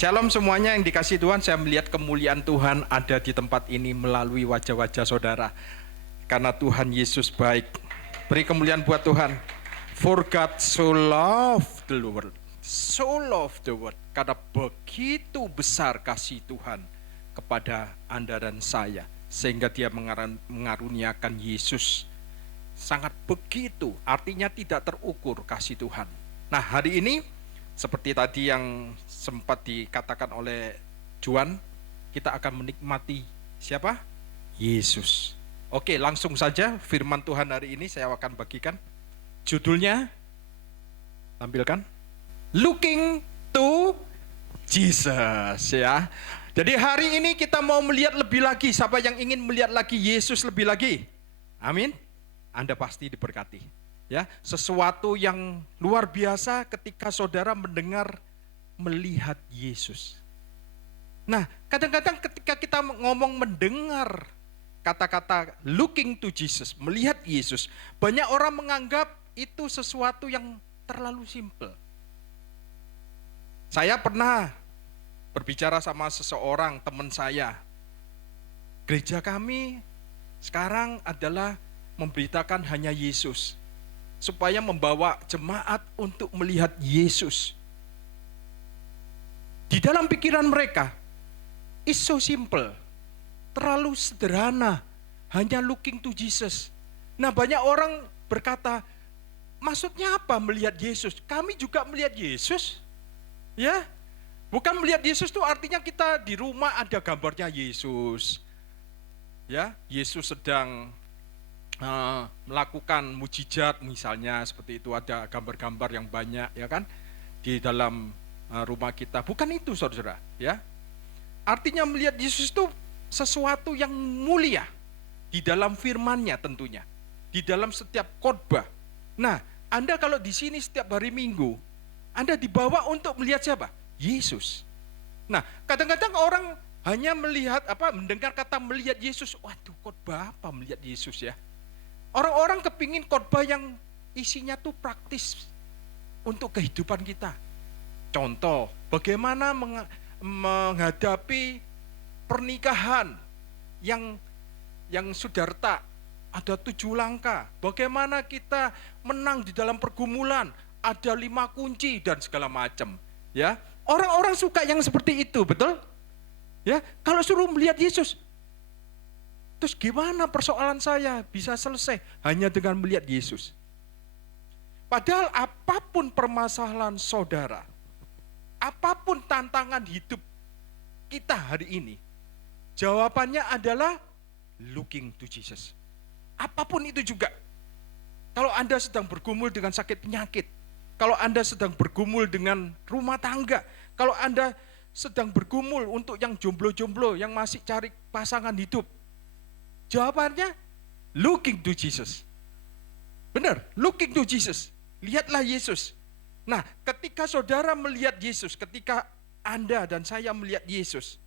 Shalom semuanya yang dikasihi Tuhan. Saya melihat kemuliaan Tuhan ada di tempat ini melalui wajah-wajah saudara. Karena Tuhan Yesus baik. Beri kemuliaan buat Tuhan. For God so loved the world. So loved the world. Karena begitu besar kasih Tuhan kepada Anda dan saya. Sehingga dia mengaruniakan Yesus. Sangat begitu. Artinya tidak terukur kasih Tuhan. Nah, hari ini seperti tadi yang sempat dikatakan oleh Juan, kita akan menikmati siapa? Yesus. Oke, langsung saja firman Tuhan hari ini saya akan bagikan. Judulnya, tampilkan, Looking to Jesus, ya. Jadi hari ini kita mau melihat lebih lagi. Siapa yang ingin melihat lagi Yesus lebih lagi? Amin. Anda pasti diberkati. Ya, sesuatu yang luar biasa ketika saudara melihat Yesus. Nah, kadang-kadang ketika kita ngomong mendengar kata-kata looking to Jesus, melihat Yesus, banyak orang menganggap itu sesuatu yang terlalu simpel. Saya pernah berbicara sama seseorang, teman saya. Gereja kami sekarang adalah memberitakan hanya Yesus, supaya membawa jemaat untuk melihat Yesus. Di dalam pikiran mereka, it's so simple, terlalu sederhana, hanya looking to Jesus. Nah, banyak orang berkata, maksudnya apa melihat Yesus? Kami juga melihat Yesus, ya. Bukan melihat Yesus itu artinya kita di rumah ada gambarnya Yesus, ya. Yesus sedang melakukan mujizat misalnya, seperti itu, ada gambar-gambar yang banyak, ya kan, di dalam rumah kita. Bukan itu, saudara, ya. Artinya melihat Yesus itu sesuatu yang mulia di dalam firman-Nya tentunya, di dalam setiap khotbah. Nah, Anda kalau di sini setiap hari Minggu, Anda dibawa untuk melihat siapa? Yesus. Nah, kadang-kadang orang hanya mendengar kata melihat Yesus, waduh, khotbah apa melihat Yesus, ya. Orang-orang kepingin khotbah yang isinya tuh praktis untuk kehidupan kita. Contoh, bagaimana menghadapi pernikahan yang sudah retak, ada 7 langkah. Bagaimana kita menang di dalam pergumulan, ada 5 kunci dan segala macam. Ya, orang-orang suka yang seperti itu, betul? Ya, kalau suruh melihat Yesus, terus gimana persoalan saya bisa selesai hanya dengan melihat Yesus? Padahal apapun permasalahan saudara, apapun tantangan hidup kita hari ini, jawabannya adalah looking to Jesus. Apapun itu juga. Kalau Anda sedang bergumul dengan sakit penyakit, kalau Anda sedang bergumul dengan rumah tangga, kalau Anda sedang bergumul untuk yang jomblo-jomblo, yang masih cari pasangan hidup, jawabannya looking to Jesus. Benar, looking to Jesus. Lihatlah Yesus. Nah, ketika saudara melihat Yesus, ketika Anda dan saya melihat Yesus,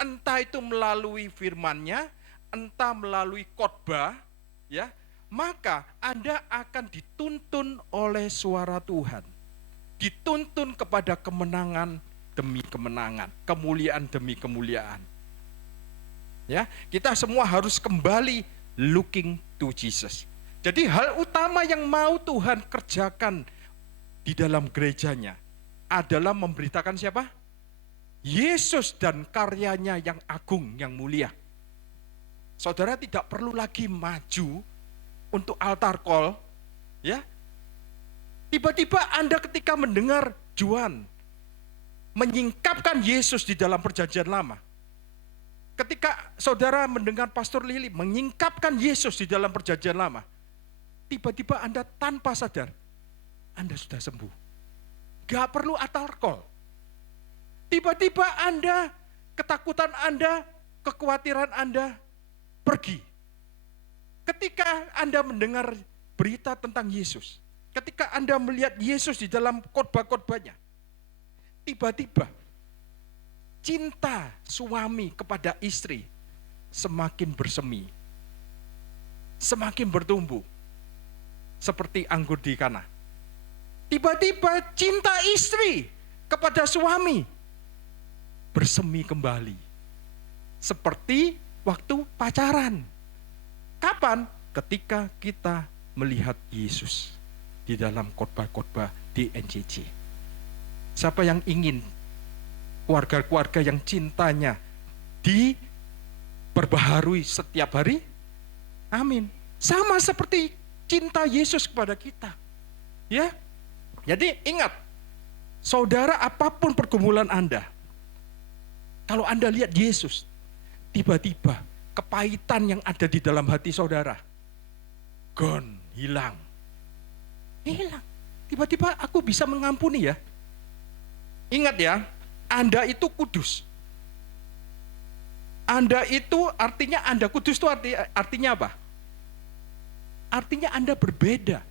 entah itu melalui firman-Nya, entah melalui khotbah, ya, maka Anda akan dituntun oleh suara Tuhan. Dituntun kepada kemenangan demi kemenangan, kemuliaan demi kemuliaan. Ya, kita semua harus kembali looking to Jesus. Jadi hal utama yang mau Tuhan kerjakan di dalam gerejanya adalah memberitakan siapa? Yesus dan karyanya yang agung, yang mulia. Saudara tidak perlu lagi maju untuk altar call, ya. Tiba-tiba Anda ketika mendengar Juan menyingkapkan Yesus di dalam perjanjian lama, ketika saudara mendengar Pastor Lili menyingkapkan Yesus di dalam perjanjian lama, tiba-tiba Anda tanpa sadar, Anda sudah sembuh. Gak perlu altar call. Tiba-tiba Anda, ketakutan Anda, kekhawatiran Anda pergi. Ketika Anda mendengar berita tentang Yesus, ketika Anda melihat Yesus di dalam khotbah-khotbahnya, tiba-tiba cinta suami kepada istri semakin bersemi, semakin bertumbuh, seperti anggur di Kana. Tiba-tiba cinta istri kepada suami bersemi kembali. Seperti waktu pacaran. Kapan? Ketika kita melihat Yesus di dalam khotbah-khotbah di NCC. Siapa yang ingin keluarga-keluarga yang cintanya diperbaharui setiap hari? Amin. Sama seperti cinta Yesus kepada kita. Ya. Jadi ingat, saudara, apapun pergumulan Anda, kalau Anda lihat Yesus, tiba-tiba kepahitan yang ada di dalam hati saudara gone, hilang. Tiba-tiba aku bisa mengampuni ya. Ingat ya, Anda itu kudus. Anda itu artinya Anda kudus itu artinya apa? Artinya Anda berbeda.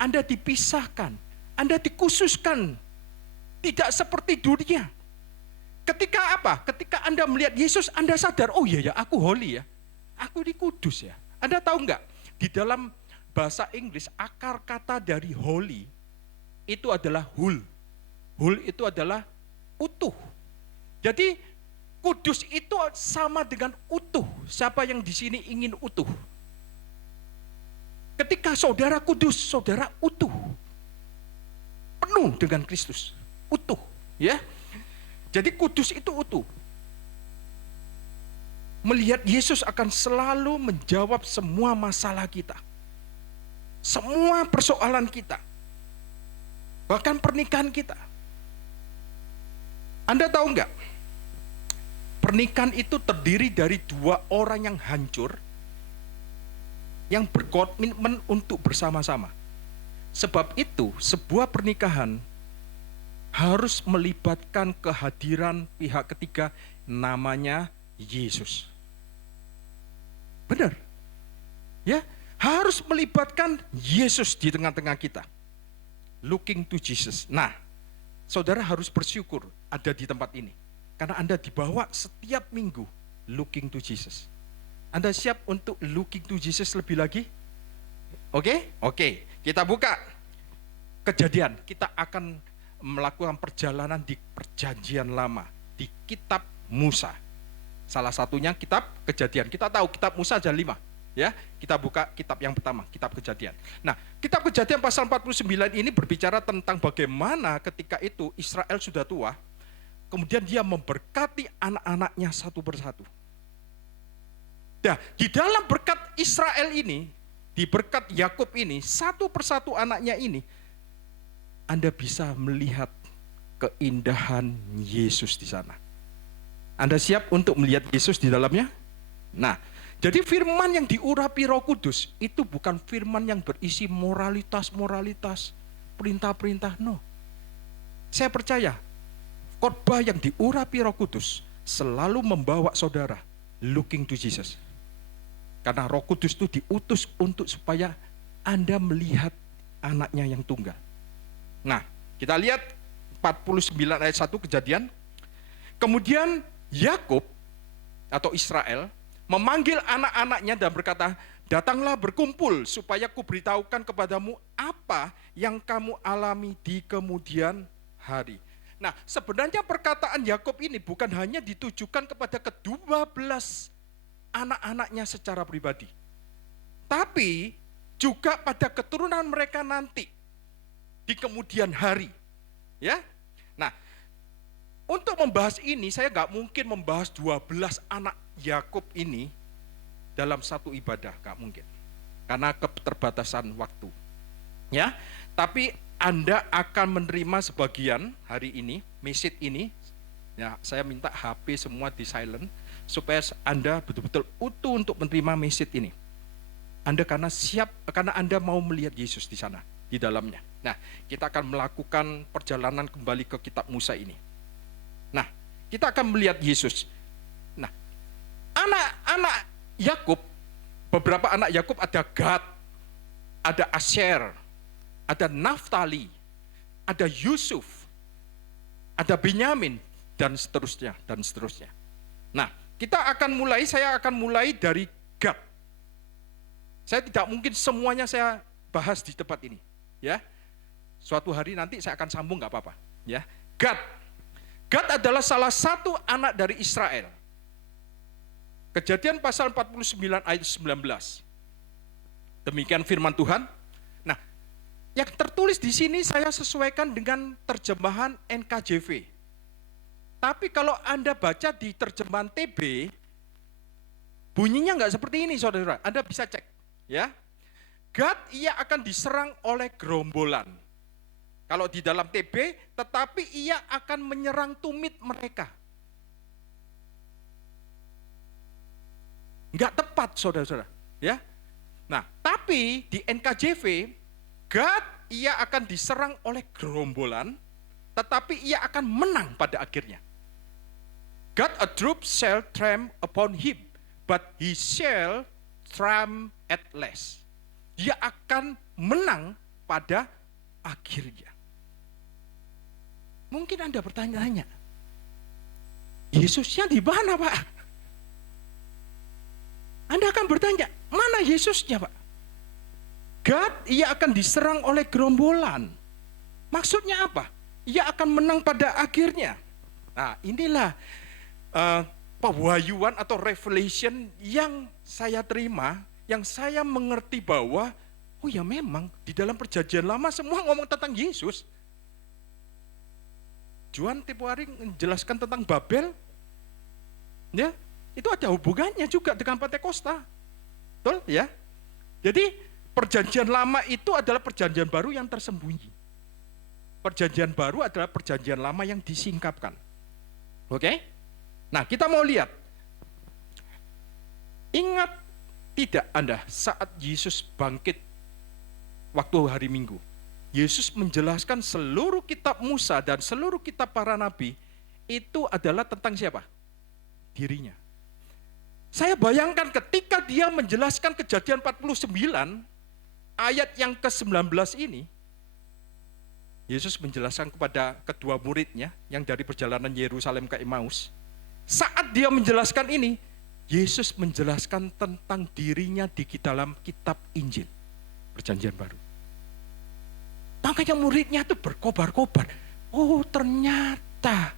Anda dipisahkan. Anda dikhususkan. Tidak seperti dunia. Ketika apa? Ketika Anda melihat Yesus, Anda sadar, oh iya ya, aku holy ya. Aku ini kudus ya. Anda tahu enggak? Di dalam bahasa Inggris, akar kata dari holy itu adalah hul. Hul itu adalah utuh. Jadi kudus itu sama dengan utuh. Siapa yang di sini ingin utuh? Ketika saudara kudus, saudara utuh. Penuh dengan Kristus. Utuh, ya. Jadi kudus itu utuh. Melihat Yesus akan selalu menjawab semua masalah kita. Semua persoalan kita. Bahkan pernikahan kita. Anda tahu enggak? Pernikahan itu terdiri dari dua orang yang hancur, yang berkomitmen untuk bersama-sama. Sebab itu, sebuah pernikahan harus melibatkan kehadiran pihak ketiga, namanya Yesus. Benar? Ya, harus melibatkan Yesus di tengah-tengah kita. Looking to Jesus. Nah, saudara harus bersyukur ada di tempat ini. Karena Anda dibawa setiap minggu looking to Jesus. Anda siap untuk looking to Jesus lebih lagi? Oke? Oke. Kita buka Kejadian. Kita akan melakukan perjalanan di perjanjian lama. Di kitab Musa. Salah satunya kitab Kejadian. Kita tahu kitab Musa ada 5. Ya, kita buka kitab yang pertama, kitab Kejadian. Nah, kitab Kejadian pasal 49 ini berbicara tentang bagaimana ketika itu Israel sudah tua, kemudian dia memberkati anak-anaknya satu persatu. Nah, di dalam berkat Israel ini, di berkat Yakub ini, satu persatu anaknya ini, Anda bisa melihat keindahan Yesus di sana. Anda siap untuk melihat Yesus di dalamnya? Nah, jadi firman yang diurapi Roh Kudus itu bukan firman yang berisi moralitas, perintah-perintah, no. Saya percaya khotbah yang diurapi Roh Kudus selalu membawa saudara looking to Jesus. Karena Roh Kudus itu diutus untuk supaya Anda melihat anaknya yang tunggal. Nah, kita lihat 49 ayat 1 Kejadian. Kemudian Yakub atau Israel memanggil anak-anaknya dan berkata, datanglah berkumpul supaya kuberitahukan kepadamu apa yang kamu alami di kemudian hari. Nah, sebenarnya perkataan Yakub ini bukan hanya ditujukan kepada ke-12 anak-anaknya secara pribadi, tapi juga pada keturunan mereka nanti di kemudian hari. Ya. Nah, untuk membahas ini saya nggak mungkin membahas 12 anak Yakub ini dalam satu ibadah, nggak mungkin, karena keterbatasan waktu. Ya, tapi Anda akan menerima sebagian hari ini, message ini. Ya, saya minta HP semua di silent supaya Anda betul-betul utuh untuk menerima message ini. Anda karena siap, karena Anda mau melihat Yesus di sana, di dalamnya. Nah, kita akan melakukan perjalanan kembali ke kitab Musa ini. Nah, kita akan melihat Yesus. Nah, anak-anak Yakub, beberapa anak Yakub ada Gad, ada Asher, ada Naftali, ada Yusuf, ada Benyamin, dan seterusnya, dan seterusnya. Nah, saya akan mulai dari Gad. Saya tidak mungkin semuanya saya bahas di tempat ini, ya. Suatu hari nanti saya akan sambung, nggak apa-apa, ya. Gad. Gad adalah salah satu anak dari Israel. Kejadian pasal 49 ayat 19. Demikian firman Tuhan. Nah, yang tertulis di sini saya sesuaikan dengan terjemahan NKJV. Tapi kalau Anda baca di terjemahan TB, bunyinya nggak seperti ini, saudara. Anda bisa cek, ya. Gad ia akan diserang oleh gerombolan. Kalau di dalam TB, tetapi ia akan menyerang tumit mereka. Nggak tepat, saudara-saudara, ya. Nah, tapi di NKJV, Gad ia akan diserang oleh gerombolan, tetapi ia akan menang pada akhirnya. God a troop shall tramp upon him, but he shall triumph at last. Dia akan menang pada akhirnya. Mungkin Anda bertanya-tanya, Yesusnya di mana, Pak? Anda akan bertanya, mana Yesusnya, Pak? God, ia akan diserang oleh gerombolan. Maksudnya apa? Ia akan menang pada akhirnya. Nah, inilah pewahyuan atau revelation yang saya terima, yang saya mengerti bahwa, oh ya memang di dalam perjanjian lama semua ngomong tentang Yesus. Juan tiap hari menjelaskan tentang Babel, ya, itu ada hubungannya juga dengan Pentakosta, betul ya? Jadi perjanjian lama itu adalah perjanjian baru yang tersembunyi. Perjanjian baru adalah perjanjian lama yang disingkapkan. Oke? Nah, kita mau lihat. Ingat tidak Anda saat Yesus bangkit waktu hari Minggu? Yesus menjelaskan seluruh kitab Musa dan seluruh kitab para nabi itu adalah tentang siapa? Dirinya. Saya bayangkan ketika dia menjelaskan Kejadian 49 ayat yang ke-19 ini, Yesus menjelaskan kepada kedua muridnya yang dari perjalanan Yerusalem ke Emmaus. Saat dia menjelaskan ini, Yesus menjelaskan tentang dirinya di dalam kitab Injil, Perjanjian Baru. Makanya muridnya itu berkobar-kobar. Oh, ternyata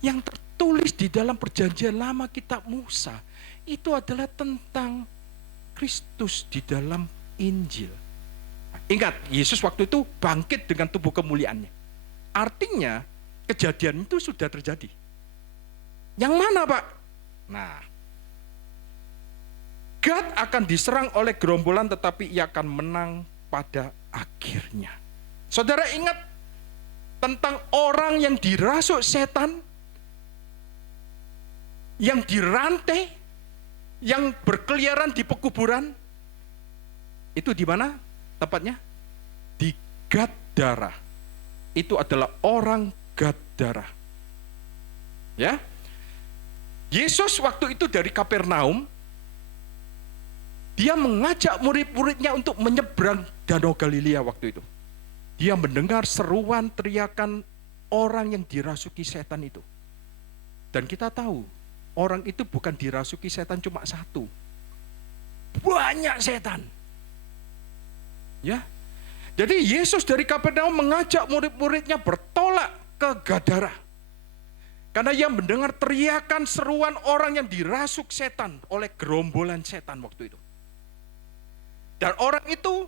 yang tertulis di dalam Perjanjian Lama kitab Musa itu adalah tentang Kristus di dalam Injil. Ingat, Yesus waktu itu bangkit dengan tubuh kemuliaannya. Artinya, kejadian itu sudah terjadi. Yang mana, Pak? Nah, God akan diserang oleh gerombolan tetapi ia akan menang pada akhirnya. Saudara ingat tentang orang yang dirasuk setan, yang dirantai, yang berkeliaran di pekuburan? Itu di mana tempatnya? Di Gadara. Itu adalah orang Gadara. Ya. Yesus waktu itu dari Kapernaum, dia mengajak murid-muridnya untuk menyeberang Danau Galilea waktu itu. Dia mendengar seruan teriakan orang yang dirasuki setan itu. Dan kita tahu, orang itu bukan dirasuki setan cuma satu. Banyak setan. Ya. Jadi Yesus dari Kapernaum mengajak murid-muridnya bertolak ke Gadara. Karena ia mendengar teriakan seruan orang yang dirasuk setan oleh gerombolan setan waktu itu. Dan orang itu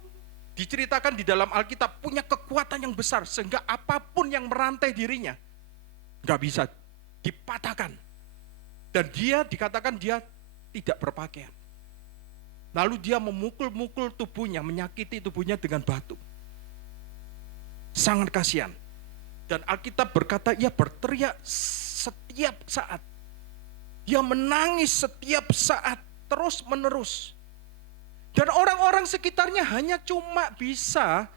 diceritakan di dalam Alkitab punya kekuatan yang besar sehingga apapun yang merantai dirinya nggak bisa dipatahkan. Dan dia dikatakan dia tidak berpakaian. Lalu dia memukul-mukul tubuhnya, menyakiti tubuhnya dengan batu. Sangat kasihan. Dan Alkitab berkata ia berteriak setiap saat. Dia menangis setiap saat terus menerus. Dan orang-orang sekitarnya hanya cuma bisa,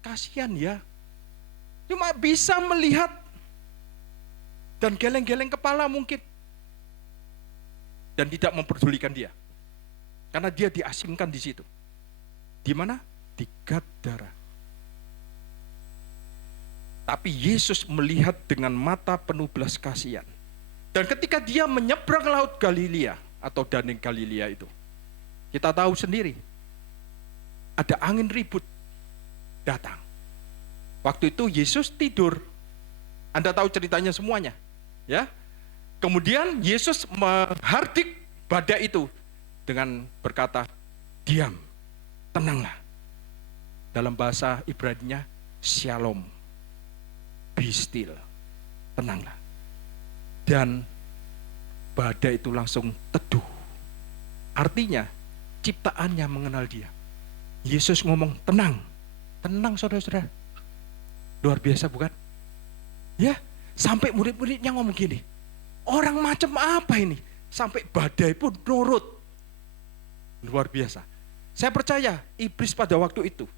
kasihan ya, cuma bisa melihat dan geleng-geleng kepala mungkin. Dan tidak memperdulikan dia. Karena dia diasingkan di situ. Di mana? Di Gadara. Tapi Yesus melihat dengan mata penuh belas kasihan. Dan ketika dia menyeberang laut Galilea atau Danau Galilea itu, kita tahu sendiri, ada angin ribut datang. Waktu itu Yesus tidur, Anda tahu ceritanya semuanya, ya. Kemudian Yesus menghardik badai itu dengan berkata, diam, tenanglah. Dalam bahasa Ibrani-nya, shalom, be still, tenanglah. Dan badai itu langsung teduh. Artinya, ciptaannya mengenal dia. Yesus ngomong, tenang, tenang saudara-saudara. Luar biasa bukan? Ya, sampai murid-muridnya ngomong gini, orang macam apa ini? Sampai badai pun nurut. Luar biasa. Saya percaya iblis pada waktu itu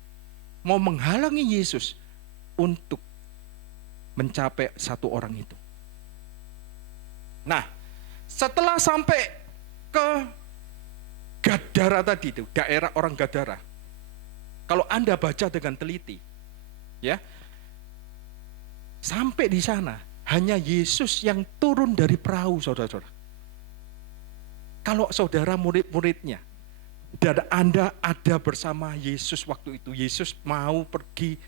mau menghalangi Yesus untuk mencapai satu orang itu. Nah, setelah sampai ke Gadara tadi itu, daerah orang Gadara. Kalau Anda baca dengan teliti, ya, sampai di sana hanya Yesus yang turun dari perahu, saudara-saudara. Kalau saudara murid-muridnya dan Anda ada bersama Yesus waktu itu, Yesus mau pergi,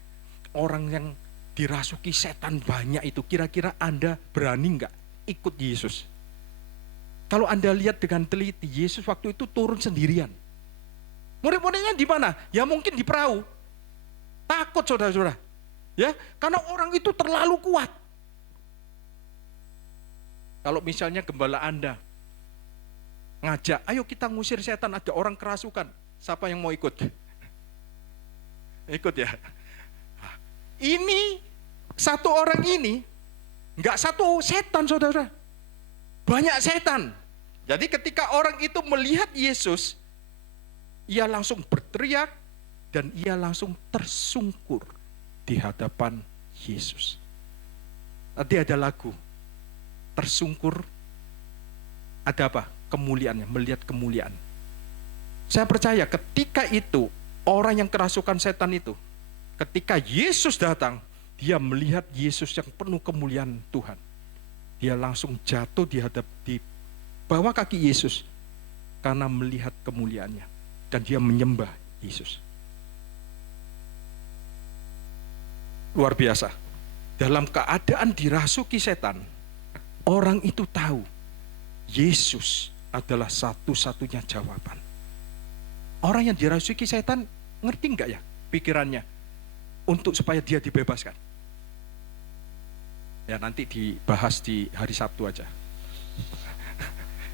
orang yang dirasuki setan banyak itu, kira-kira Anda berani nggak ikut Yesus? Kalau Anda lihat dengan teliti, Yesus waktu itu turun sendirian. Murid-muridnya di mana? Ya mungkin di perahu. Takut saudara-saudara. Ya, karena orang itu terlalu kuat. Kalau misalnya gembala Anda ngajak, ayo kita ngusir setan, ada orang kerasukan. Siapa yang mau ikut? Ikut ya. Ini, satu orang ini, nggak satu setan saudara. Banyak setan. Jadi ketika orang itu melihat Yesus, ia langsung berteriak dan ia langsung tersungkur di hadapan Yesus. Tadi ada lagu, tersungkur, ada apa? Kemuliaannya, melihat kemuliaan. Saya percaya ketika itu, orang yang kerasukan setan itu, ketika Yesus datang, dia melihat Yesus yang penuh kemuliaan Tuhan. Dia langsung jatuh di bawah kaki Yesus karena melihat kemuliaannya. Dan dia menyembah Yesus. Luar biasa. Dalam keadaan dirasuki setan, orang itu tahu Yesus adalah satu-satunya jawaban. Orang yang dirasuki setan ngerti enggak ya pikirannya untuk supaya dia dibebaskan? Ya nanti dibahas di hari Sabtu aja.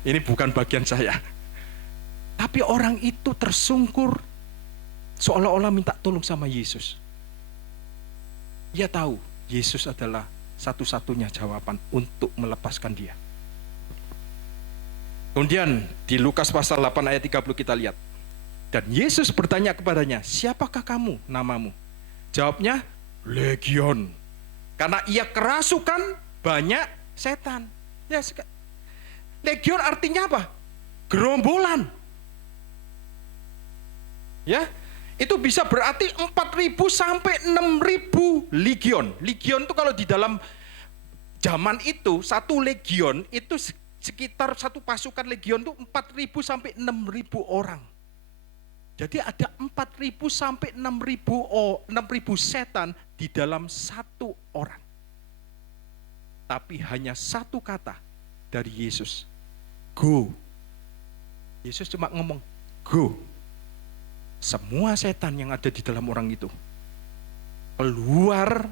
Ini bukan bagian saya. Tapi orang itu tersungkur seolah-olah minta tolong sama Yesus. Ia tahu Yesus adalah satu-satunya jawaban untuk melepaskan dia. Kemudian di Lukas pasal 8 ayat 30 kita lihat. Dan Yesus bertanya kepadanya, siapakah kamu, namamu? Jawabnya, Legion. Karena ia kerasukan banyak setan. Ya, Legion artinya apa? Gerombolan. Ya, itu bisa berarti 4.000 sampai 6.000 legion. Legion itu kalau di dalam zaman itu, satu legion itu sekitar satu pasukan legion itu 4.000 sampai 6.000 orang. Jadi ada 4.000 sampai 6.000 setan di dalam satu orang. Tapi hanya satu kata dari Yesus, go. Yesus cuma ngomong, go. Semua setan yang ada di dalam orang itu keluar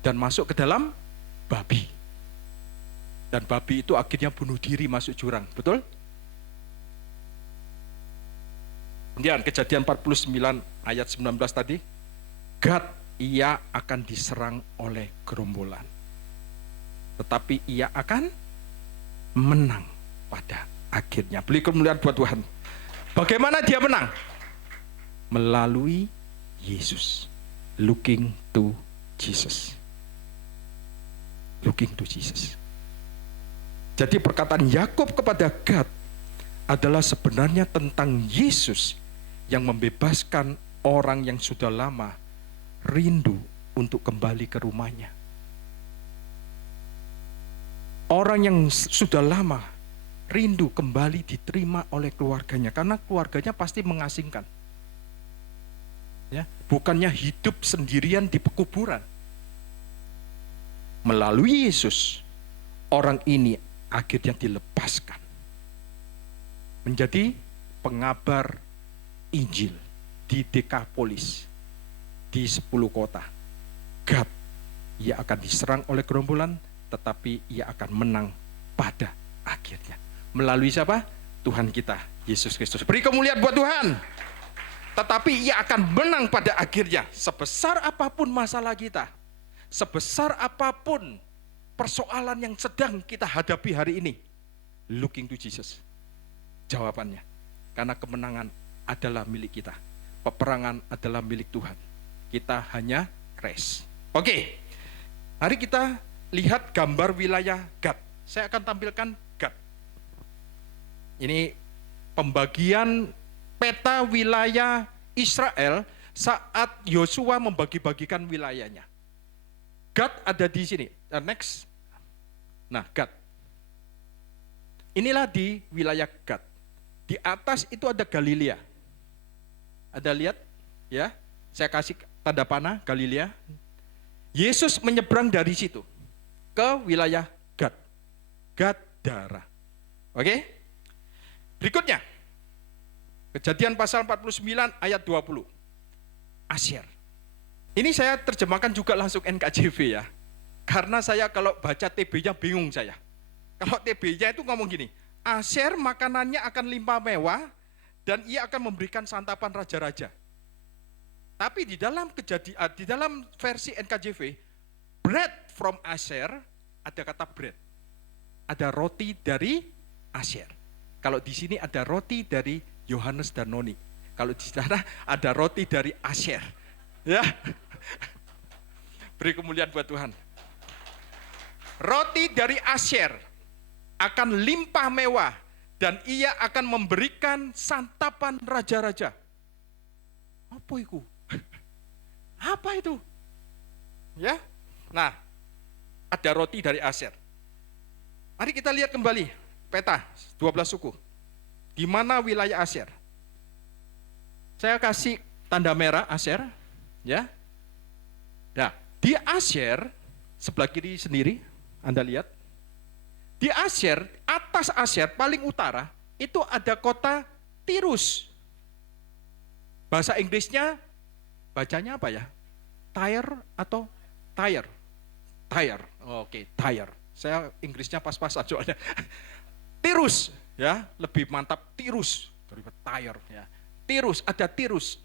dan masuk ke dalam babi. Dan babi itu akhirnya bunuh diri masuk jurang, betul? Kemudian Kejadian 49 ayat 19 tadi, Gad, ia akan diserang oleh gerombolan. Tetapi ia akan menang pada akhirnya. Beri kemuliaan buat Tuhan. Bagaimana dia menang? Melalui Yesus. Looking to Jesus. Looking to Jesus. Jadi perkataan Yakub kepada Gad adalah sebenarnya tentang Yesus yang membebaskan orang yang sudah lama rindu untuk kembali ke rumahnya. Orang yang sudah lama rindu kembali diterima oleh keluarganya, karena keluarganya pasti mengasingkan. Ya, bukannya hidup sendirian di pekuburan. Melalui Yesus, orang ini akhirnya dilepaskan menjadi pengabar Injil di Dekapolis, di 10 kota. Gad, ia akan diserang oleh gerombolan, tetapi ia akan menang pada akhirnya. Melalui siapa? Tuhan kita, Yesus Kristus. Beri kemuliaan buat Tuhan. Tetapi ia akan menang pada akhirnya. Sebesar apapun masalah kita, sebesar apapun persoalan yang sedang kita hadapi hari ini, looking to Jesus. Jawabannya, karena kemenangan adalah milik kita. Peperangan adalah milik Tuhan. Kita hanya rest. Oke, hari kita lihat gambar wilayah Gad. Saya akan tampilkan Gad. Ini pembagian peta wilayah Israel saat Yosua membagi-bagikan wilayahnya. Gad ada di sini. Next. Nah, Gad. Inilah di wilayah Gad. Di atas itu ada Galilea. Ada lihat? Ya, saya kasih tanda panah Galilea. Yesus menyeberang dari situ ke wilayah Gad. Gadara. Oke? Berikutnya. Kejadian pasal 49 ayat 20. Asyer. Ini saya terjemahkan juga langsung NKJV ya. Karena saya kalau baca TB-nya bingung saya. Kalau TB-nya itu ngomong gini, Asyer makanannya akan limpah mewah dan ia akan memberikan santapan raja-raja. Tapi di dalam versi NKJV, bread from Asher, ada kata bread. Ada roti dari Asyer. Kalau di sini ada roti dari Yohanes dan Noni. Kalau di sana ada roti dari Asyer. Ya. Beri kemuliaan buat Tuhan. Roti dari Asyer akan limpah mewah dan ia akan memberikan santapan raja-raja. Apa itu? Apa itu? Ya. Nah, ada roti dari Asyer. Mari kita lihat kembali peta 12 suku. Di mana wilayah Asyer? Saya kasih tanda merah Asyer, ya. Nah, di Asyer sebelah kiri sendiri, Anda lihat. Di Asyer, atas Asyer paling utara itu ada kota Tirus. Bahasa Inggrisnya bacanya apa ya? Tyre atau Tyre? Tyre. Oke, Tyre. Saya Inggrisnya pas-pasan soalnya. Tirus, ya, lebih mantap Tirus daripada Tyre, ya. Tirus, ada Tirus.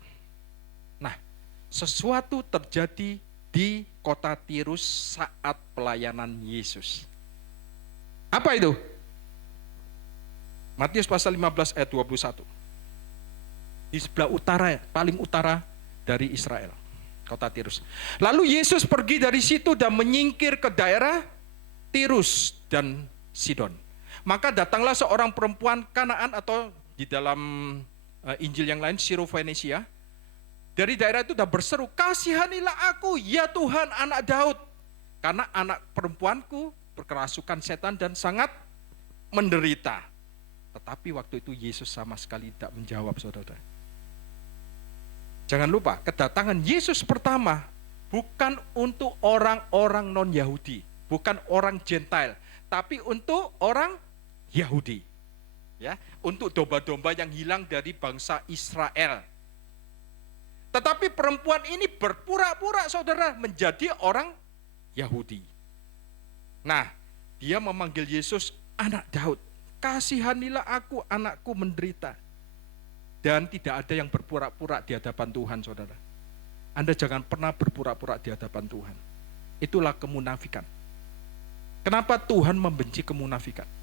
Nah, sesuatu terjadi di kota Tirus saat pelayanan Yesus. Apa itu? Matius pasal 15 ayat 21. Di sebelah utara, paling utara dari Israel, kota Tirus. Lalu Yesus pergi dari situ dan menyingkir ke daerah Tirus dan Sidon. Maka datanglah seorang perempuan Kanaan, atau di dalam Injil yang lain Sirofenisia. Dari daerah itu sudah berseru, kasihanilah aku ya Tuhan anak Daud. Karena anak perempuanku berkerasukan setan dan sangat menderita. Tetapi waktu itu Yesus sama sekali tidak menjawab, saudara. Jangan lupa, kedatangan Yesus pertama bukan untuk orang-orang non-Yahudi, bukan orang Gentile, tapi untuk orang Yahudi. Ya, untuk domba-domba yang hilang dari bangsa Israel. Tetapi perempuan ini berpura-pura, saudara, menjadi orang Yahudi. Nah, dia memanggil Yesus anak Daud. Kasihanilah aku, anakku menderita. Dan tidak ada yang berpura-pura di hadapan Tuhan, saudara. Anda jangan pernah berpura-pura di hadapan Tuhan. Itulah kemunafikan. Kenapa Tuhan membenci kemunafikan?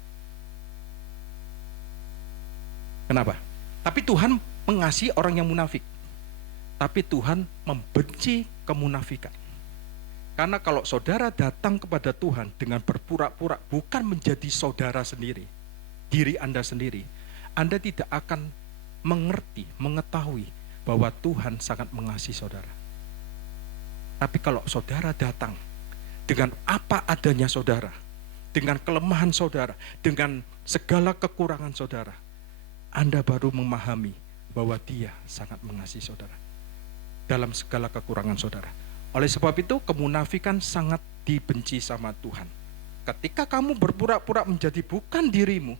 Kenapa? Tapi Tuhan mengasihi orang yang munafik. Tapi Tuhan membenci kemunafikan. Karena kalau saudara datang kepada Tuhan dengan berpura-pura, bukan menjadi saudara sendiri, diri Anda sendiri, Anda tidak akan mengerti, mengetahui bahwa Tuhan sangat mengasihi saudara. Tapi kalau saudara datang dengan apa adanya saudara, dengan kelemahan saudara, dengan segala kekurangan saudara, Anda baru memahami bahwa Dia sangat mengasihi saudara dalam segala kekurangan saudara. Oleh sebab itu kemunafikan sangat dibenci sama Tuhan. Ketika kamu berpura-pura menjadi bukan dirimu,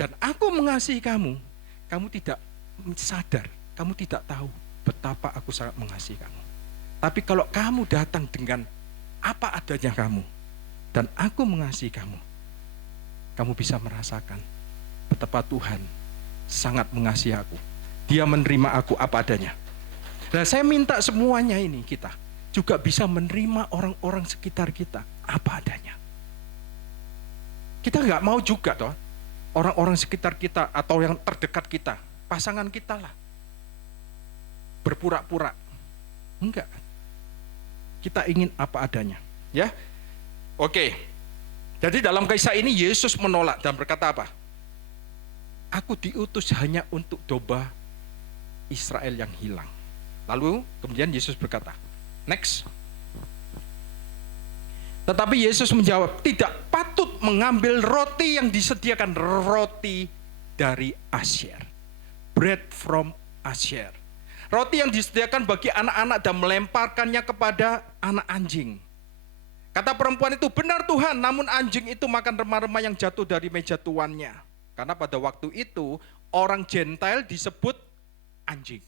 dan aku mengasihi kamu, kamu tidak sadar, kamu tidak tahu betapa aku sangat mengasihi kamu. Tapi kalau kamu datang dengan apa adanya kamu, dan aku mengasihi kamu, kamu bisa merasakan betapa Tuhan sangat mengasihi aku. Dia menerima aku apa adanya. Dan saya minta semuanya ini kita juga bisa menerima orang-orang sekitar kita apa adanya. Kita nggak mau juga toh orang-orang sekitar kita atau yang terdekat kita, pasangan kita lah, berpura-pura. Enggak. Kita ingin apa adanya, ya. Oke. Jadi dalam kisah ini Yesus menolak dan berkata apa? Aku diutus hanya untuk domba Israel yang hilang. Lalu kemudian Yesus berkata, next. Tetapi Yesus menjawab, tidak patut mengambil roti yang disediakan, roti dari Asher. Bread from Asher. Roti yang disediakan bagi anak-anak dan melemparkannya kepada anak anjing. Kata perempuan itu, benar Tuhan, namun anjing itu makan remah-remah yang jatuh dari meja tuannya. Karena pada waktu itu orang Gentile disebut anjing.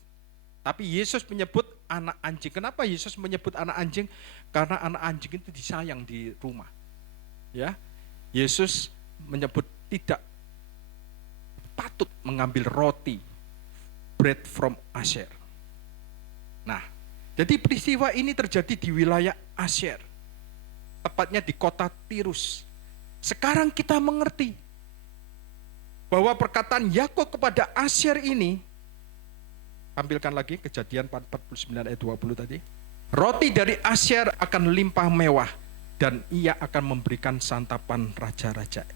Tapi Yesus menyebut anak anjing. Kenapa Yesus menyebut anak anjing? Karena anak anjing itu disayang di rumah. Ya, Yesus menyebut tidak patut mengambil roti, bread from Asher. Nah, jadi peristiwa ini terjadi di wilayah Asher, tepatnya di kota Tirus. Sekarang kita mengerti bahwa perkataan Yakub kepada Asher ini, tampilkan lagi Kejadian 49 ayat 20 tadi. Roti dari Asher akan limpah mewah dan ia akan memberikan santapan raja-raja.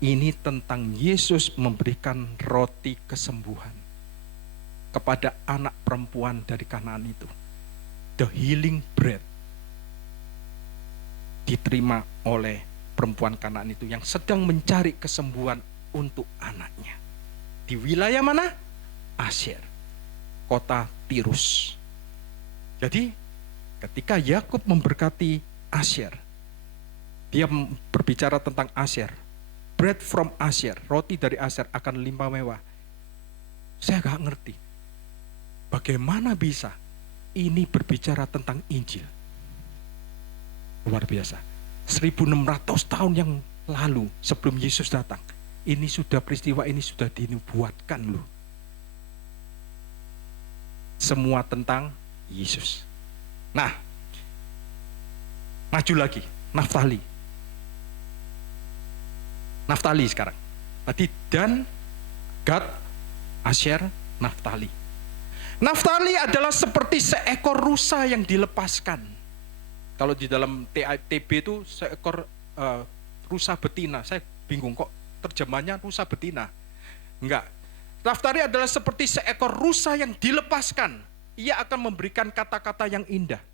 Ini tentang Yesus memberikan roti kesembuhan kepada anak perempuan dari Kanaan itu. The healing bread diterima oleh perempuan Kanaan itu yang sedang mencari kesembuhan untuk anaknya. Di wilayah mana? Asher, kota Tirus. Jadi ketika Yakub memberkati Asher, dia berbicara tentang Asher. Bread from Asher, roti dari Asher akan limpah mewah. Saya gak ngerti bagaimana bisa ini berbicara tentang Injil. Luar biasa. 1600 tahun yang lalu sebelum Yesus datang, ini sudah peristiwa ini sudah dinubuatkan loh. Semua tentang Yesus. Nah, maju lagi, Naftali. Naftali sekarang. Tadi Dan, Gad, Asher, Naftali. Naftali adalah seperti seekor rusa yang dilepaskan. Kalau di dalam TB itu seekor rusa betina. Saya bingung kok terjemahnya rusa betina. Enggak. Naftali adalah seperti seekor rusa yang dilepaskan. Ia akan memberikan kata-kata yang indah.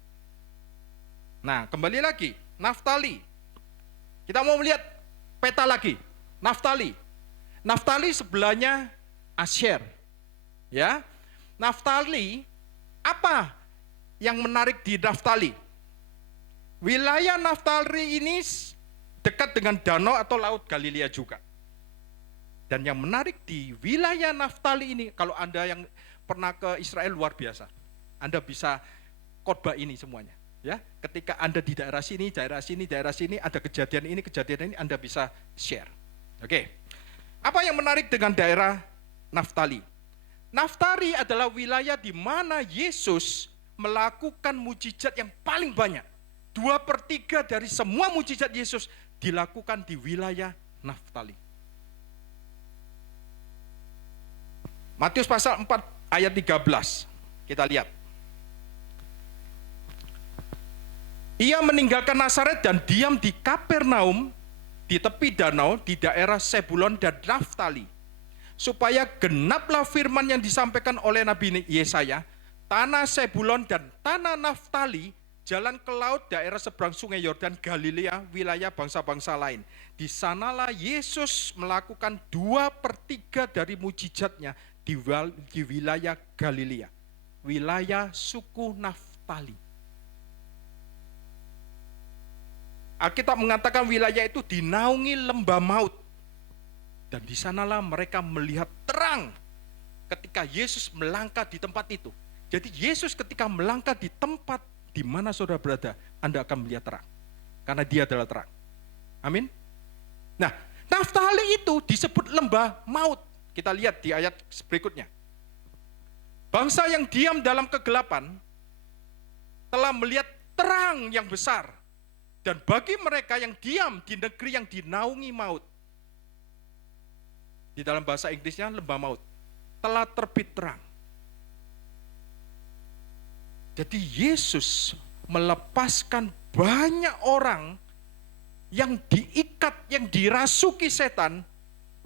Nah, kembali lagi, Naftali. Kita mau melihat peta lagi. Naftali. Naftali sebelahnya Asher. Ya. Naftali, apa yang menarik di Naftali? Wilayah Naftali ini dekat dengan danau atau laut Galilea juga. Dan yang menarik di wilayah Naftali ini, kalau Anda yang pernah ke Israel luar biasa, Anda bisa khotbah ini semuanya. Ya, ketika Anda di daerah sini, ada kejadian ini, Anda bisa share. Oke. Apa yang menarik dengan daerah Naftali? Naftali adalah wilayah di mana Yesus melakukan mujizat yang paling banyak. 2/3 dari semua mujizat Yesus dilakukan di wilayah Naftali. Matius pasal 4 ayat 13. Kita lihat. Ia meninggalkan Nazaret dan diam di Kapernaum di tepi danau di daerah Sebulon dan Naftali, supaya genaplah firman yang disampaikan oleh Nabi Yesaya, tanah Sebulon dan tanah Naftali, jalan ke laut, daerah seberang sungai Yordan, Galilea, wilayah bangsa-bangsa lain. Di sanalah Yesus melakukan 2/3 dari mujizatnya di wilayah Galilea, wilayah suku Naftali. Alkitab mengatakan wilayah itu dinaungi lembah maut. Dan di sanalah mereka melihat terang ketika Yesus melangkah di tempat itu. Jadi Yesus ketika melangkah di tempat di mana saudara berada, Anda akan melihat terang. Karena dia adalah terang. Amin. Nah, Naftali itu disebut lembah maut. Kita lihat di ayat berikutnya. Bangsa yang diam dalam kegelapan telah melihat terang yang besar. Dan bagi mereka yang diam di negeri yang dinaungi maut, di dalam bahasa Inggrisnya lembah maut, telah terbit terang. Jadi Yesus melepaskan banyak orang yang diikat, yang dirasuki setan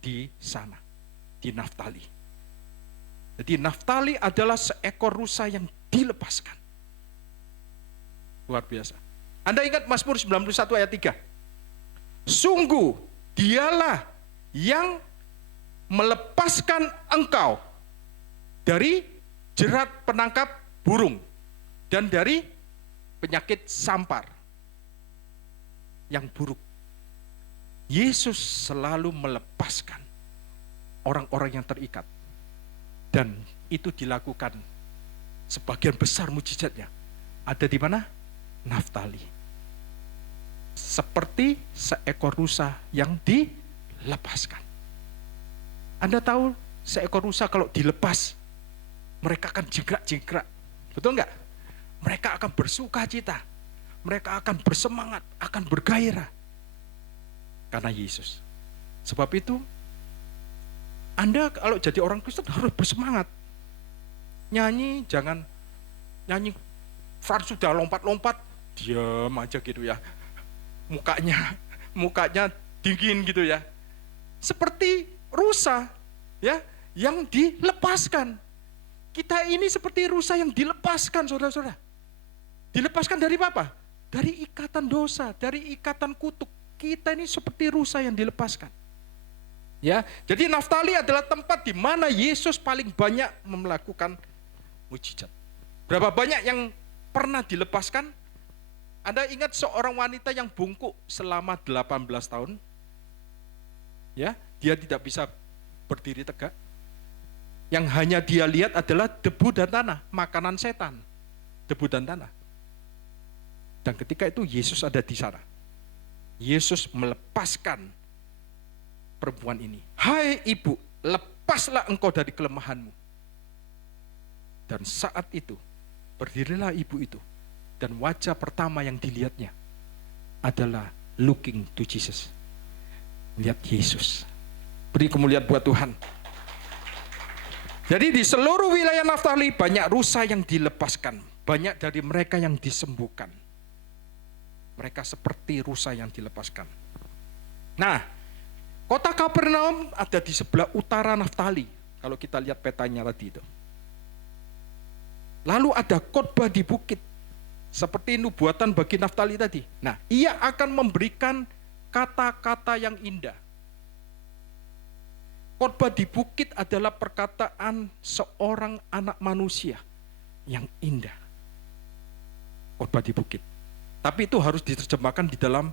di sana, di Naftali. Jadi Naftali adalah seekor rusa yang dilepaskan. Luar biasa. Anda ingat Mazmur 91 ayat 3? Sungguh dialah yang melepaskan engkau dari jerat penangkap burung dan dari penyakit sampar yang buruk. Yesus selalu melepaskan orang-orang yang terikat. Dan itu dilakukan sebagian besar mujizatnya. Ada di mana? Naftali. Seperti seekor rusa yang dilepaskan. Anda tahu seekor rusa kalau dilepas, mereka akan jingkrak-jingkrak. Betul enggak? Mereka akan bersuka cita. Mereka akan bersemangat, akan bergairah. Karena Yesus. Sebab itu, Anda kalau jadi orang Kristen harus bersemangat. Nyanyi, jangan nyanyi Far sudah lompat-lompat, diam aja gitu ya. Mukanya dingin gitu ya. Seperti rusa ya yang dilepaskan. Kita ini seperti rusa yang dilepaskan, saudara-saudara. Dilepaskan dari apa? Dari ikatan dosa, dari ikatan kutuk. Kita ini seperti rusa yang dilepaskan. Ya, jadi Naftali adalah tempat di mana Yesus paling banyak melakukan mujizat. Berapa banyak yang pernah dilepaskan? Anda ingat seorang wanita yang bungkuk selama 18 tahun? Ya, dia tidak bisa berdiri tegak. Yang hanya dia lihat adalah debu dan tanah, makanan setan. Debu dan tanah. Dan ketika itu Yesus ada di sana. Yesus melepaskan perempuan ini. Hai ibu, lepaslah engkau dari kelemahanmu. Dan saat itu berdirilah ibu itu, dan wajah pertama yang dilihatnya adalah looking to Jesus. Lihat Yesus. Beri kemuliaan buat Tuhan. Jadi di seluruh wilayah Naftali banyak rusa yang dilepaskan. Banyak dari mereka yang disembuhkan. Mereka seperti rusa yang dilepaskan. Nah, kota Kapernaum ada di sebelah utara Naftali. Kalau kita lihat petanya tadi itu. Lalu ada khotbah di bukit, seperti nubuatan bagi Naftali tadi. Nah, ia akan memberikan kata-kata yang indah. Khotbah di bukit adalah perkataan seorang anak manusia yang indah. Khotbah di bukit. Tapi itu harus diterjemahkan di dalam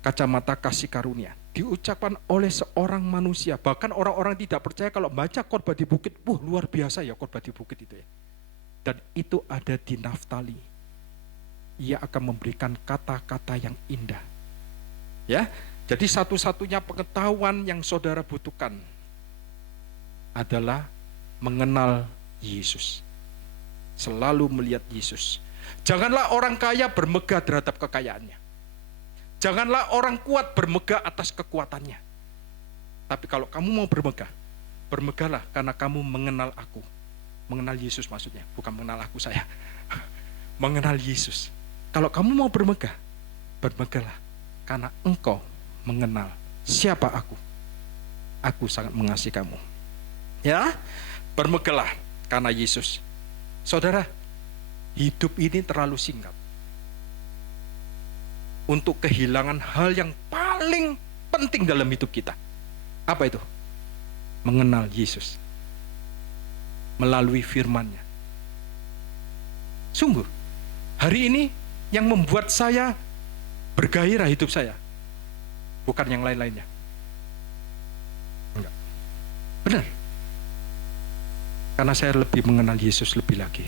kacamata kasih karunia. Diucapkan oleh seorang manusia. Bahkan orang-orang tidak percaya kalau baca khotbah di bukit, luar biasa ya khotbah di bukit itu ya. Dan itu ada di Naftali. Ia akan memberikan kata-kata yang indah. Ya, jadi satu-satunya pengetahuan yang saudara butuhkan adalah mengenal Yesus. Selalu melihat Yesus. Janganlah orang kaya bermegah terhadap kekayaannya. Janganlah orang kuat bermegah atas kekuatannya. Tapi kalau kamu mau bermegah, bermegahlah karena kamu mengenal aku. Mengenal Yesus maksudnya, bukan mengenal aku saya. Mengenal Yesus. Kalau kamu mau bermegah, bermegahlah karena engkau mengenal siapa aku. Aku sangat mengasihi kamu. Ya, bermegahlah karena Yesus. Saudara, hidup ini terlalu singkat untuk kehilangan hal yang paling penting dalam hidup kita. Apa itu? Mengenal Yesus melalui firman-Nya. Sungguh, hari ini yang membuat saya bergairah hidup saya, bukan yang lain-lainnya. Enggak. Benar. Karena saya lebih mengenal Yesus lebih lagi.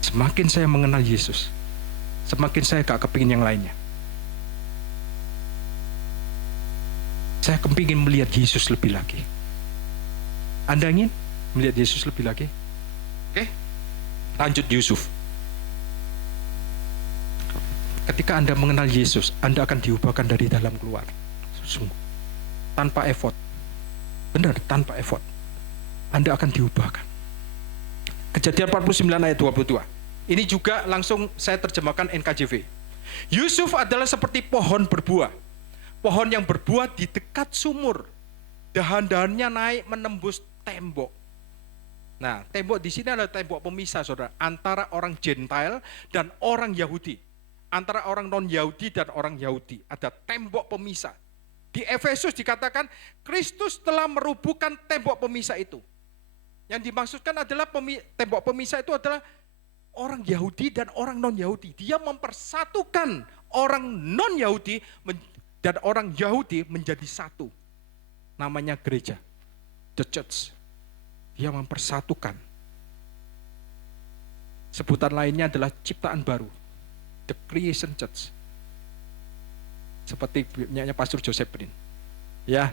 Semakin saya mengenal Yesus, semakin saya gak kepingin yang lainnya. Saya kepingin melihat Yesus lebih lagi. Anda ingin melihat Yesus lebih lagi? Oke, lanjut Yusuf. Ketika Anda mengenal Yesus, Anda akan diubahkan dari dalam keluar. Sungguh. Tanpa effort. Benar, tanpa effort. Anda akan diubahkan. Kejadian 49 ayat 22. Ini juga langsung saya terjemahkan NKJV. Yusuf adalah seperti pohon berbuah. Pohon yang berbuah di dekat sumur. Dahan-dahannya naik menembus tembok. Nah, tembok di sini adalah tembok pemisah, saudara, antara orang Gentile dan orang Yahudi. Antara orang non-Yahudi dan orang Yahudi. Ada tembok pemisah. Di Efesus dikatakan, Kristus telah merubuhkan tembok pemisah itu. Yang dimaksudkan adalah tembok pemisah itu adalah orang Yahudi dan orang non-Yahudi. Dia mempersatukan orang non-Yahudi dan orang Yahudi menjadi satu. Namanya gereja, the church. Dia mempersatukan. Sebutan lainnya adalah ciptaan baru, the creation church. Seperti punyanya Pastor Joseph Brin. Ya.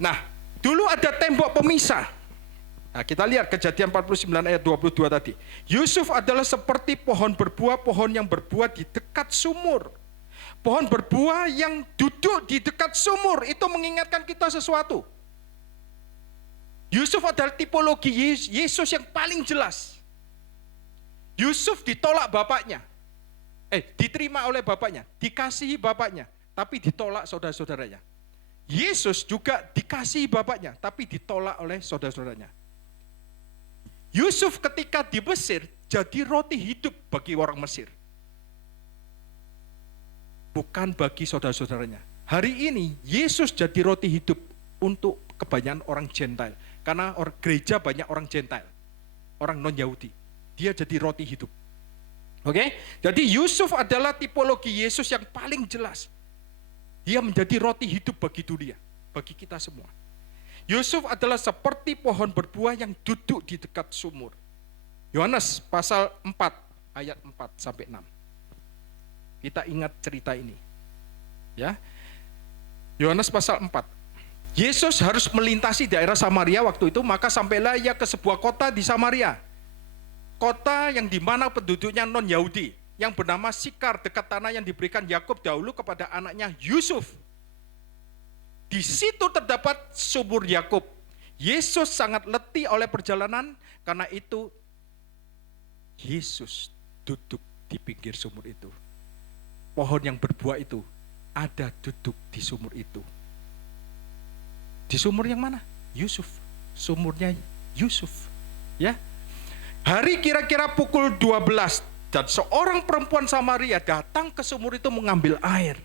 Nah, dulu ada tembok pemisah. Nah, kita lihat Kejadian 49 ayat 22 tadi. Yusuf adalah seperti pohon berbuah, pohon yang berbuah di dekat sumur. Pohon berbuah yang duduk di dekat sumur, itu mengingatkan kita sesuatu. Yusuf adalah tipologi Yesus yang paling jelas. Yusuf ditolak bapaknya. Diterima oleh bapaknya, dikasihi bapaknya, tapi ditolak saudara-saudaranya. Yesus juga dikasihi bapaknya, tapi ditolak oleh saudara-saudaranya. Yusuf ketika di Mesir jadi roti hidup bagi orang Mesir. Bukan bagi saudara-saudaranya. Hari ini Yesus jadi roti hidup untuk kebanyakan orang Gentile. Karena gereja banyak orang Gentile, orang non-Yahudi. Dia jadi roti hidup. Oke? Jadi Yusuf adalah tipologi Yesus yang paling jelas. Dia menjadi roti hidup bagi dunia, bagi kita semua. Yusuf adalah seperti pohon berbuah yang duduk di dekat sumur. Yohanes pasal 4 ayat 4 sampai 6. Kita ingat cerita ini. Ya. Yohanes pasal 4. Yesus harus melintasi daerah Samaria waktu itu, maka sampailah ia ke sebuah kota di Samaria. Kota yang dimana penduduknya non-Yahudi, yang bernama Sikar, dekat tanah yang diberikan Yakub dahulu kepada anaknya Yusuf. Di situ terdapat sumur Yakub. Yesus sangat letih oleh perjalanan, karena itu Yesus duduk di pinggir sumur itu. Pohon yang berbuah itu ada duduk di sumur itu. Di sumur yang mana? Yusuf. Sumurnya Yusuf. Ya. Hari kira-kira pukul 12 dan seorang perempuan Samaria datang ke sumur itu mengambil air.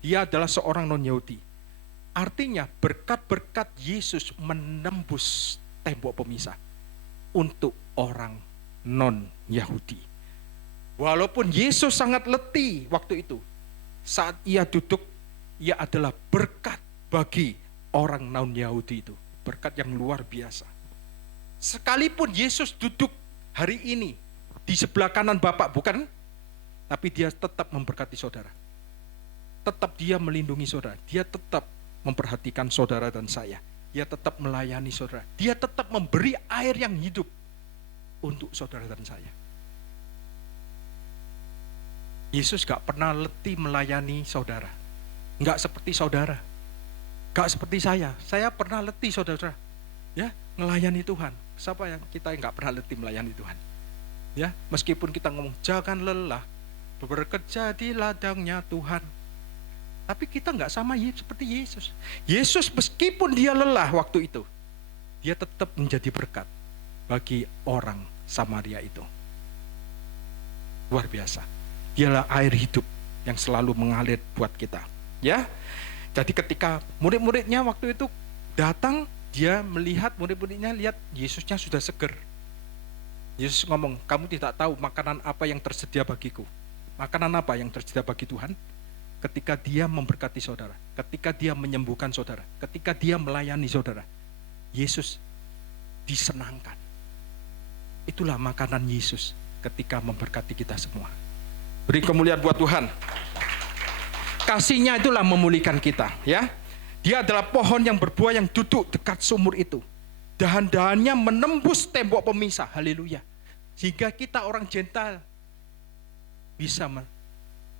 Dia adalah seorang non-Yahudi. Artinya berkat-berkat Yesus menembus tembok pemisah untuk orang non-Yahudi. Walaupun Yesus sangat letih waktu itu, saat ia duduk, ia adalah berkat bagi orang non-Yahudi itu. Berkat yang luar biasa. Sekalipun Yesus duduk hari ini di sebelah kanan Bapa, bukan? Tapi dia tetap memberkati saudara. Tetap dia melindungi saudara. Dia tetap memperhatikan saudara dan saya. Dia tetap melayani saudara. Dia tetap memberi air yang hidup untuk saudara dan saya. Yesus gak pernah letih melayani saudara. Gak seperti saudara. Gak seperti saya. Saya pernah letih saudara. Ya, melayani Tuhan. Siapa yang kita yang gak pernah letih melayani Tuhan? Ya, meskipun kita ngomong jangan lelah bekerja di ladangnya Tuhan. Tapi kita nggak sama seperti Yesus. Yesus meskipun dia lelah waktu itu, dia tetap menjadi berkat bagi orang Samaria itu. Luar biasa. Dialah air hidup yang selalu mengalir buat kita. Ya. Jadi ketika murid-muridnya waktu itu datang, dia melihat murid-muridnya lihat Yesusnya sudah seger. Yesus ngomong, kamu tidak tahu makanan apa yang tersedia bagiku. Makanan apa yang tersedia bagi Tuhan? Ketika dia memberkati saudara, ketika dia menyembuhkan saudara, ketika dia melayani saudara, Yesus disenangkan. Itulah makanan Yesus ketika memberkati kita semua. Beri kemuliaan buat Tuhan. Kasihnya itulah memulihkan kita, ya. Dia adalah pohon yang berbuah yang duduk dekat sumur itu. Dahan-dahannya menembus tembok pemisah. Haleluya. Sehingga kita orang Gentile bisa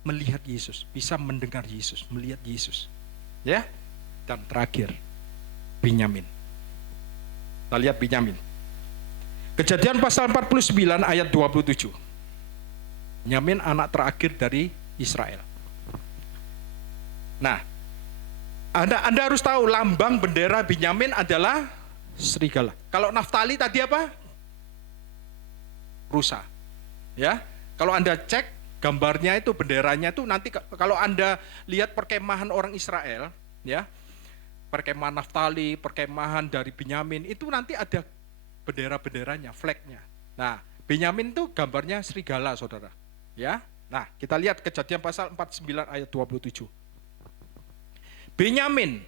melihat Yesus, bisa mendengar Yesus, melihat Yesus. Ya. Dan terakhir, Binyamin. Kita lihat Binyamin. Kejadian pasal 49 ayat 27. Binyamin anak terakhir dari Israel. Nah, Anda harus tahu lambang bendera Binyamin adalah serigala. Kalau Naftali tadi apa? Rusa. Ya. Kalau Anda cek gambarnya itu, benderanya itu nanti kalau Anda lihat perkemahan orang Israel, ya. Perkemahan Naftali, perkemahan dari Binyamin, itu nanti ada bendera-benderanya, flagnya. Nah, Binyamin itu gambarnya serigala, saudara. Ya. Nah, kita lihat Kejadian pasal 49 ayat 27. Binyamin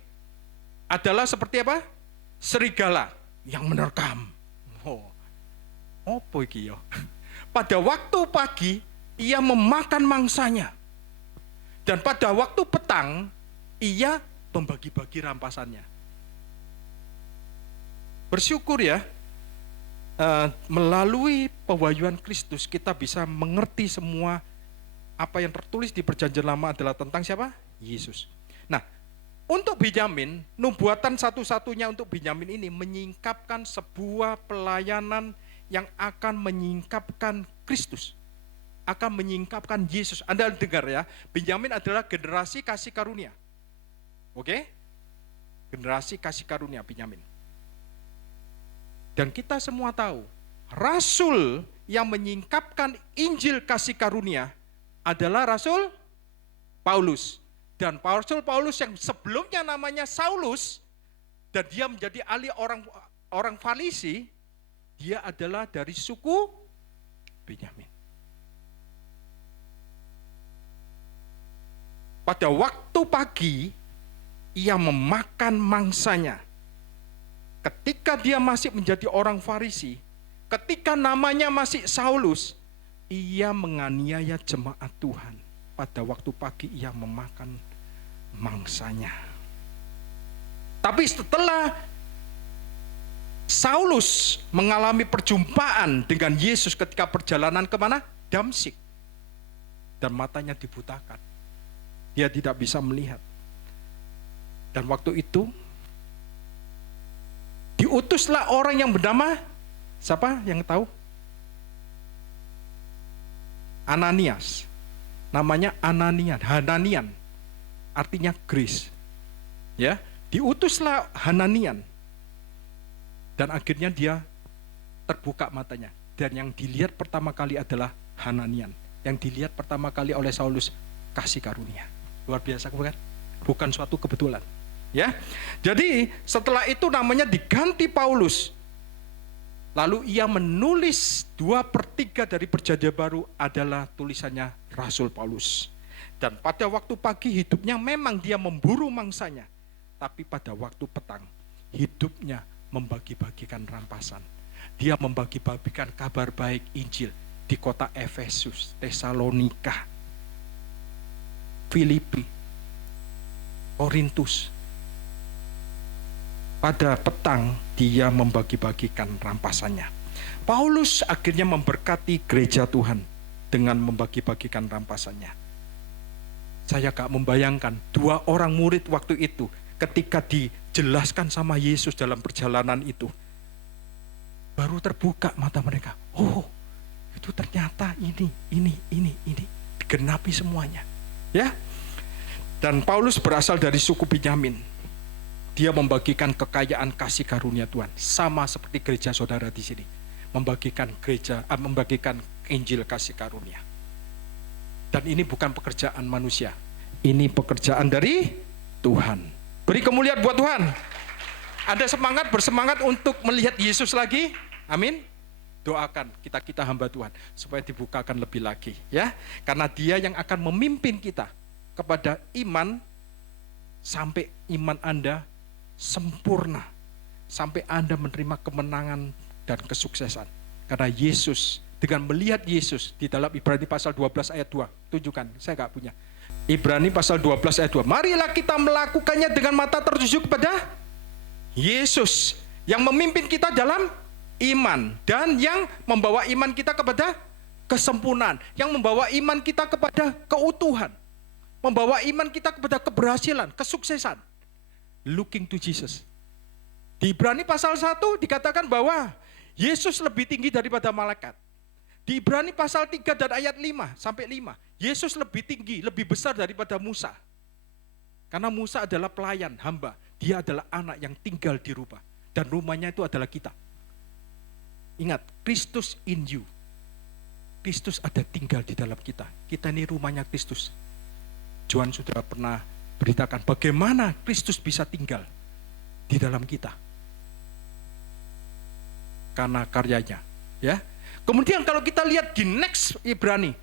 adalah seperti apa? Serigala yang menerkam. Apa iki ya? Pada waktu pagi ia memakan mangsanya. Dan pada waktu petang ia membagi-bagi rampasannya. Bersyukur ya, melalui pewahyuan Kristus kita bisa mengerti semua apa yang tertulis di Perjanjian Lama adalah tentang siapa? Yesus. Nah, untuk Binyamin, nubuatan satu-satunya untuk Binyamin ini menyingkapkan sebuah pelayanan yang akan menyingkapkan Kristus, akan menyingkapkan Yesus. Anda dengar ya, Binyamin adalah generasi kasih karunia. Oke? Generasi kasih karunia Binyamin. Dan kita semua tahu, rasul yang menyingkapkan Injil kasih karunia adalah Rasul Paulus. Dan Rasul Paulus yang sebelumnya namanya Saulus, dan dia menjadi ahli orang Farisi, dia adalah dari suku Binyamin. Pada waktu pagi, ia memakan mangsanya. Ketika dia masih menjadi orang Farisi, ketika namanya masih Saulus, ia menganiaya jemaat Tuhan. Pada waktu pagi ia memakan mangsanya. Tapi setelah Saulus mengalami perjumpaan dengan Yesus ketika perjalanan kemana? Damsyik. Dan matanya dibutakan. Dia tidak bisa melihat. Dan waktu itu diutuslah orang yang bernama, siapa yang tahu? Ananias. Namanya Hananian. Artinya grace. Ya, diutuslah Hananian. Dan akhirnya dia terbuka matanya. Dan yang dilihat pertama kali adalah Hananian. Yang dilihat pertama kali oleh Saulus, kasih karunia. Luar biasa bukan? Bukan suatu kebetulan. Ya, jadi setelah itu namanya diganti Paulus. Lalu ia menulis 2/3 dari Perjanjian Baru adalah tulisannya Rasul Paulus. Dan pada waktu pagi hidupnya memang dia memburu mangsanya. Tapi pada waktu petang hidupnya membagi-bagikan rampasan. Dia membagi-bagikan kabar baik Injil di kota Efesus, Tesalonika, Filipi, Korintus. Pada petang dia membagi-bagikan rampasannya. Paulus akhirnya memberkati gereja Tuhan dengan membagi-bagikan rampasannya. Saya gak membayangkan 2 orang murid waktu itu ketika dijelaskan sama Yesus dalam perjalanan itu, baru terbuka mata mereka. Oh, itu ternyata ini digenapi semuanya. Ya. Dan Paulus berasal dari suku Binyamin. Dia membagikan kekayaan kasih karunia Tuhan, sama seperti gereja saudara di sini, membagikan Injil kasih karunia. Dan ini bukan pekerjaan manusia, ini pekerjaan dari Tuhan. Beri kemuliaan buat Tuhan. Anda bersemangat untuk melihat Yesus lagi? Amin. doakan kita hamba Tuhan supaya dibukakan lebih lagi, ya. Karena Dia yang akan memimpin kita kepada iman sampai iman Anda sempurna, sampai Anda menerima kemenangan dan kesuksesan. Karena Yesus, dengan melihat Yesus di dalam Ibrani pasal 12 ayat 2, tunjukkan, saya nggak punya. Ibrani pasal 12 ayat 2, marilah kita melakukannya dengan mata tertuju kepada Yesus yang memimpin kita dalam iman dan yang membawa iman kita kepada kesempurnaan, yang membawa iman kita kepada keutuhan, membawa iman kita kepada keberhasilan, kesuksesan. Looking to Jesus. Di Ibrani pasal 1 dikatakan bahwa Yesus lebih tinggi daripada malaikat. Di Ibrani pasal 3 dan ayat 5 sampai 5, Yesus lebih tinggi, lebih besar daripada Musa. Karena Musa adalah pelayan, hamba. Dia adalah anak yang tinggal di rumah. Dan rumahnya itu adalah kita. Ingat, Kristus in you. Kristus ada tinggal di dalam kita. Kita ini rumahnya Kristus. Johan sudah pernah beritakan bagaimana Kristus bisa tinggal di dalam kita. Karena karyanya, ya. Kemudian kalau kita lihat di next Ibrani,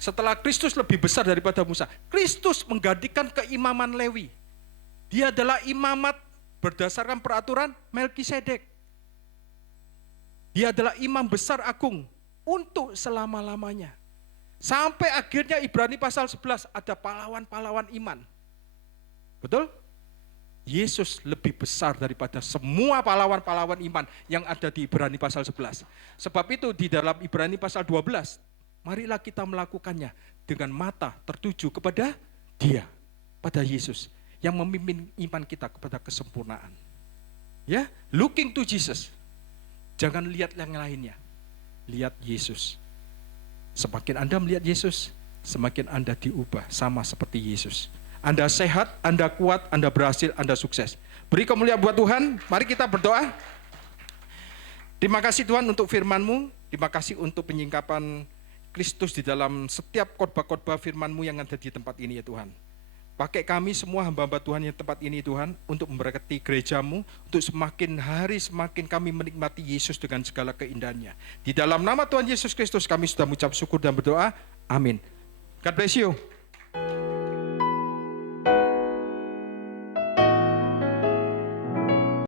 setelah Kristus lebih besar daripada Musa, Kristus menggantikan keimaman Lewi. Dia adalah imamat berdasarkan peraturan Melkisedek. Dia adalah imam besar agung untuk selama-lamanya. Sampai akhirnya Ibrani pasal 11 ada pahlawan-pahlawan iman. Betul? Yesus lebih besar daripada semua pahlawan-pahlawan iman yang ada di Ibrani pasal 11. Sebab itu di dalam Ibrani pasal 12, marilah kita melakukannya dengan mata tertuju kepada Dia, pada Yesus yang memimpin iman kita kepada kesempurnaan. Ya, looking to Jesus. Jangan lihat yang lainnya. Lihat Yesus. Semakin Anda melihat Yesus, semakin Anda diubah sama seperti Yesus. Anda sehat, Anda kuat, Anda berhasil, Anda sukses. Beri kemuliaan buat Tuhan. Mari kita berdoa. Terima kasih Tuhan untuk firman-Mu. Terima kasih untuk penyingkapan Kristus di dalam setiap khotbah-khotbah firman-Mu yang ada di tempat ini ya Tuhan. Pakai kami semua hamba-hamba Tuhan yang tempat ini Tuhan, untuk memberkati gereja-Mu, untuk semakin hari semakin kami menikmati Yesus dengan segala keindahannya. Di dalam nama Tuhan Yesus Kristus kami sudah mengucap syukur dan berdoa. Amin. God bless you.